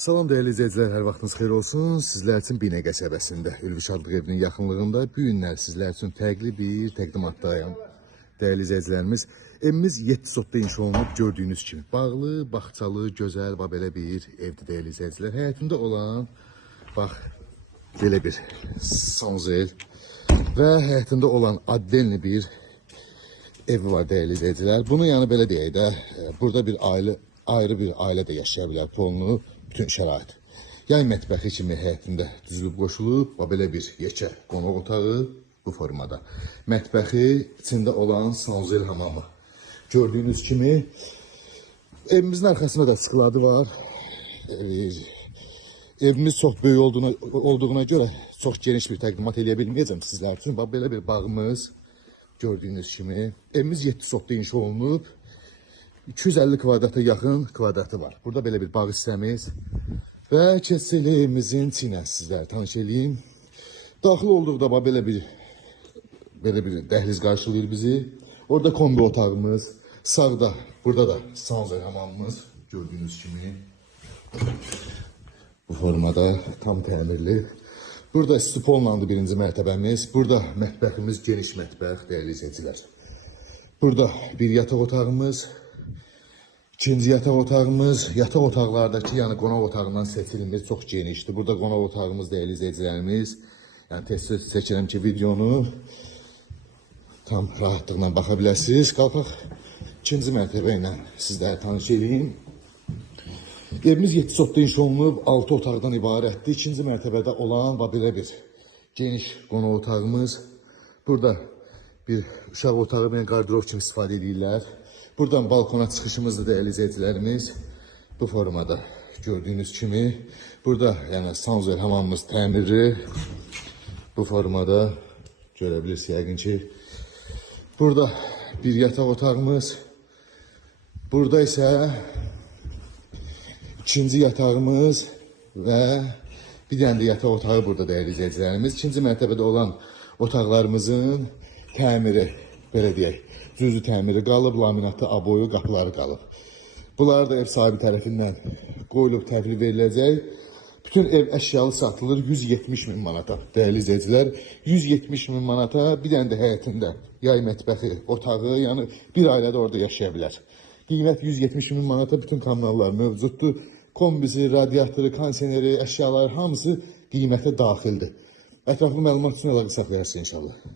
Salam değerli izleyiciler, hər vaxtınız xeyir olsun. Sizler için Binə qəsəbəsində, Ülvi Şadlıq evinin yaxınlığında bu günlər sizler için fərqli bir təqdimatdayım. Değerli izleyicilerimiz, evimiz 7 sotda inşa olunub gördüğünüz kimi. Bağlı, bağçalı, gözəl və belə bir evdir değerli izleyiciler. Həyatında olan, bax, belə bir sanzel və həyatında olan addenli bir evi var değerli izleyiciler. Bunu yani belə deyək də, burada bir ayrı bir aile de yaşayabilir polunu bütün şərait. Yay mətbəxi kimi həyətində düzülüb qoşulub və belə bir yekə qonaq otağı bu formada. Mətbəxi içində olan sanzel hamamı. Gördüğünüz kimi evimizin arxasında da sıxıladı var. Evimiz çok böyük olduğuna göre çok geniş bir təqdimat eləyə bilməyəcəm sizlər üçün. Və belə bir bağımız gördüğünüz kimi. Evimiz 7 sotda inşa olunub. 250 kvadrata yakın kvadratı var. Burada böyle bir bağ hissəmiz və keçsəli evimizin içinə sizlər tanış edeyim. Daxil olduqda belə bir dəhliz qarşılayır bizi. Orada kombi otağımız, sağda, burada da sanzel hamamımız gördüğünüz kimi. Bu formada tam təmirli. Burada stuponlandı birinci mərtəbəmiz. Burada mətbəximiz geniş mətbəx değerli izleyiciler. Burada bir yataq otağımız. İkinci yataq otağımız, yataq otaqlardakı yani qonaq otağından seçilmiş çok genişdir. Burada qonaq otağımız değerli izleyicilerimiz. Yani tez-tez çəkirəm ki videonu tam rahatlıqla baxa bilərsiniz. Qalxaq ikinci mərtəbə ilə sizlərə tanış edeyim. Evimiz 7 sotda inşa olunub, 6 otaqdan ibarətdir. İkinci mərtəbədə olan belə bir geniş qonaq otağımız. Burada bir uşaq otağı və qardirob kimi istifadə edirlər. Buradan balkona çıxışımızda değerli izleyicilerimiz bu formada gördüğünüz kimi. Burada yani sanzel hamamımız təmirli bu formada görebilirsiniz yəqin ki. Burada bir yataq otağımız. Burada ise ikinci yatağımız ve bir tane de yataq otağı burada değerli izleyicilerimiz. İkinci mərtəbədə olan otaqlarımızın təmiri belə deyək. Düzü təmiri qalıb, laminatı, aboyu, qapıları qalıb. Bunlar da ev sahibi tərəfindən qoyulub təhvil veriləcək. Bütün ev əşyalı satılır 170 min manata. Değerli izleyiciler, 170 min manata bir dənə də həyətində yay mətbəxi, otağı, yəni bir ailə də orada yaşaya bilər. Qiymət 170 min manata bütün kanallar mövcuddur. Kombisi, radiatoru, konseneri, əşyalar hamısı qiymətə daxildir. Ətraflı məlumat üçün əlaqə saxlayarsınız inşallah.